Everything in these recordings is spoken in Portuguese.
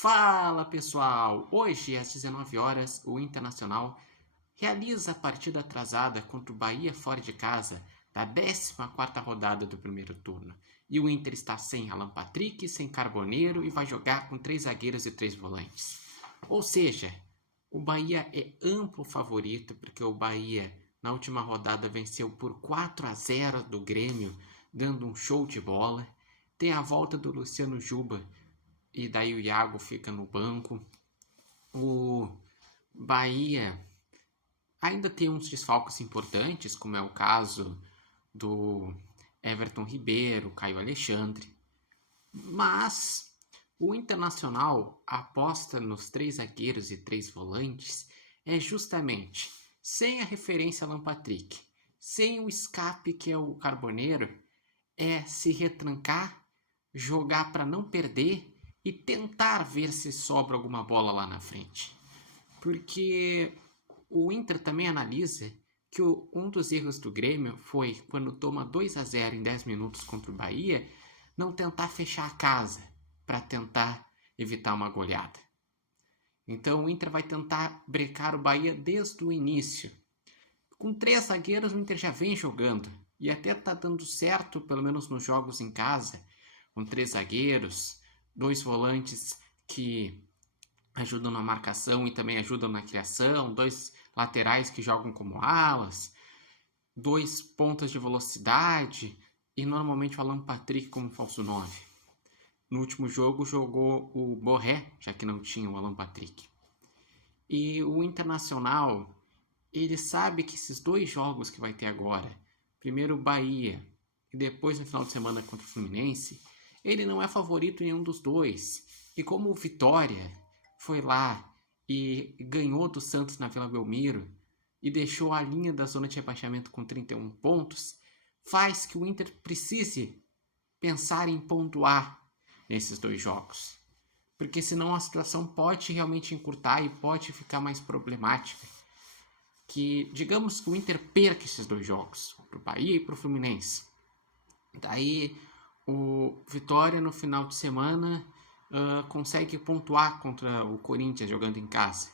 Fala pessoal! Hoje às 19 horas o Internacional realiza a partida atrasada contra o Bahia fora de casa da 14ª rodada do primeiro turno. E o Inter está sem Alan Patrick, sem Carboneiro e vai jogar com 3 zagueiros e 3 volantes. Ou seja, o Bahia é amplo favorito porque o Bahia na última rodada venceu por 4-0 do Grêmio, dando um show de bola. Tem a volta do Luciano Juba e daí o Iago fica no banco. O Bahia ainda tem uns desfalques importantes, como é o caso do Everton Ribeiro, Caio Alexandre. Mas o Internacional aposta nos 3 zagueiros e 3 volantes justamente sem a referência Alan Patrick, sem o escape que é o Carboneiro, se retrancar, jogar para não perder e tentar ver se sobra alguma bola lá na frente. Porque o Inter também analisa que um dos erros do Grêmio foi, quando toma 2-0 em 10 minutos contra o Bahia, não tentar fechar a casa para tentar evitar uma goleada. Então o Inter vai tentar brecar o Bahia desde o início. Com 3 zagueiros o Inter já vem jogando e até está dando certo, pelo menos nos jogos em casa, com 3 zagueiros, 2 volantes que ajudam na marcação e também ajudam na criação, 2 laterais que jogam como alas, 2 pontas de velocidade e normalmente o Alan Patrick como falso 9. No último jogo jogou o Borré, já que não tinha o Alan Patrick. E o Internacional, ele sabe que esses 2 jogos que vai ter agora, primeiro o Bahia e depois no final de semana contra o Fluminense, ele não é favorito em nenhum dos 2. E como o Vitória foi lá e ganhou do Santos na Vila Belmiro e deixou a linha da zona de rebaixamento com 31 pontos, faz que o Inter precise pensar em pontuar nesses 2 jogos. Porque senão a situação pode realmente encurtar e pode ficar mais problemática. Que digamos que o Inter perca esses 2 jogos, para o Bahia e para o Fluminense. Daí o Vitória no final de semana consegue pontuar contra o Corinthians jogando em casa.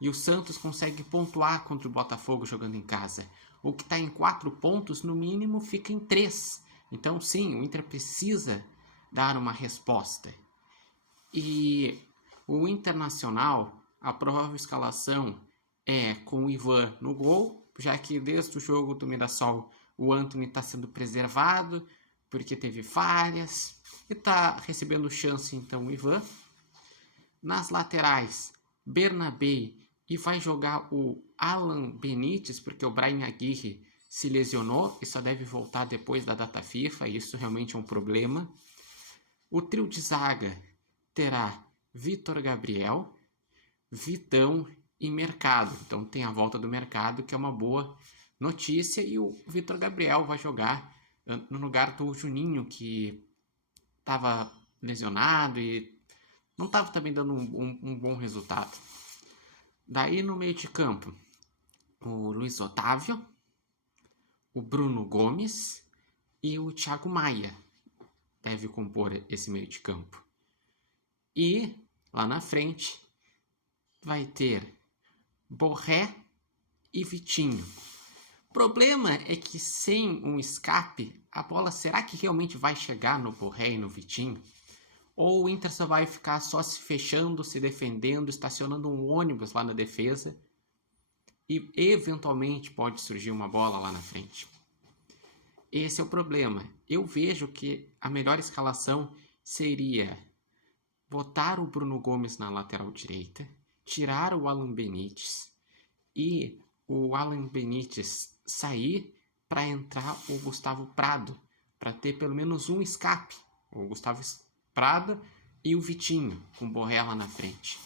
E o Santos consegue pontuar contra o Botafogo jogando em casa. O que está em 4 pontos, no mínimo, fica em 3. Então, sim, o Inter precisa dar uma resposta. E o Internacional, a provável escalação é com o Ivan no gol, já que desde o jogo do Mirassol o Antony está sendo preservado, porque teve falhas e está recebendo chance então o Ivan. Nas laterais, Bernabé e vai jogar o Alan Benítez, porque o Brahim Aguirre se lesionou e só deve voltar depois da data FIFA, e isso realmente é um problema. O trio de zaga terá Vitor Gabriel, Vitão e Mercado. Então tem a volta do Mercado, que é uma boa notícia, e o Vitor Gabriel vai jogar no lugar do Juninho, que estava lesionado e não estava também dando um bom resultado. Daí no meio de campo, o Luiz Otávio, o Bruno Gomes e o Thiago Maia deve compor esse meio de campo. E lá na frente vai ter Borré e Vitinho. O problema é que sem um escape, a bola será que realmente vai chegar no Borré e no Vitinho? Ou o Inter só vai ficar só se fechando, se defendendo, estacionando um ônibus lá na defesa e eventualmente pode surgir uma bola lá na frente? Esse é o problema. Eu vejo que a melhor escalação seria botar o Bruno Gomes na lateral direita, tirar o Alan Benítez e o Alan Benítez sair para entrar o Gustavo Prado, para ter pelo menos um escape. O Gustavo Prado e o Vitinho, com Borré lá na frente.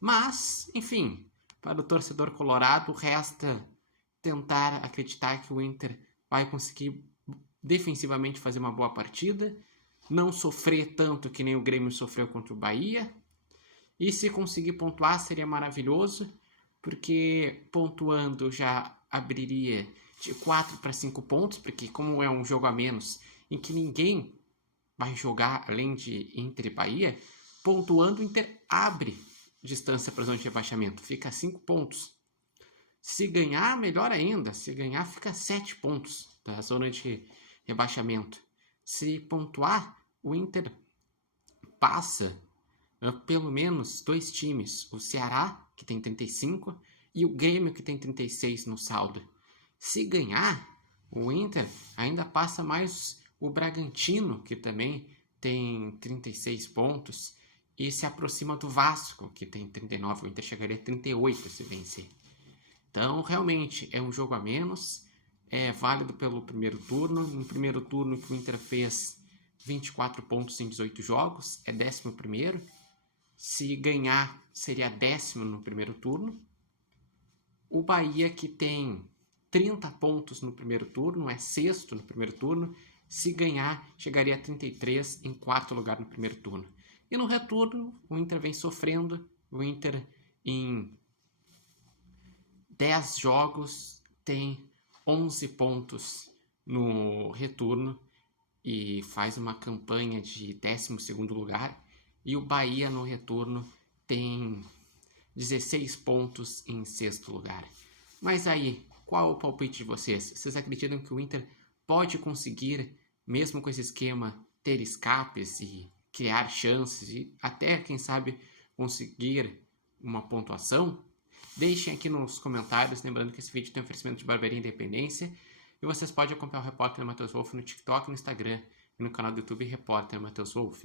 Mas, enfim, para o torcedor colorado, resta tentar acreditar que o Inter vai conseguir defensivamente fazer uma boa partida, não sofrer tanto que nem o Grêmio sofreu contra o Bahia, e se conseguir pontuar seria maravilhoso, porque pontuando já abriria de 4 para 5 pontos, porque como é um jogo a menos em que ninguém vai jogar além de Inter e Bahia, pontuando, o Inter abre distância para a zona de rebaixamento, fica a 5 pontos. Se ganhar, melhor ainda, se ganhar, fica a 7 pontos da zona de rebaixamento. Se pontuar, o Inter passa pelo menos 2 times, o Ceará, que tem 35, e o Grêmio, que tem 36 no saldo. Se ganhar, o Inter ainda passa mais o Bragantino, que também tem 36 pontos, e se aproxima do Vasco, que tem 39. O Inter chegaria a 38 se vencer. Então, realmente, é um jogo a menos, é válido pelo primeiro turno. No primeiro turno que o Inter fez 24 pontos em 18 jogos, é 11º. Se ganhar, seria 10º no primeiro turno. O Bahia, que tem 30 pontos no primeiro turno, é 6º no primeiro turno. Se ganhar, chegaria a 33 em 4º lugar no primeiro turno. E no retorno, o Inter vem sofrendo. O Inter, em 10 jogos, tem 11 pontos no retorno e faz uma campanha de 12º lugar. E o Bahia, no retorno, tem 16 pontos em 6º lugar. Mas aí, qual o palpite de vocês? Vocês acreditam que o Inter pode conseguir, mesmo com esse esquema, ter escapes e criar chances e até, quem sabe, conseguir uma pontuação? Deixem aqui nos comentários, lembrando que esse vídeo tem oferecimento de Barbearia Independência e vocês podem acompanhar o Repórter Matheus Wolff no TikTok, no Instagram e no canal do YouTube Repórter Matheus Wolff.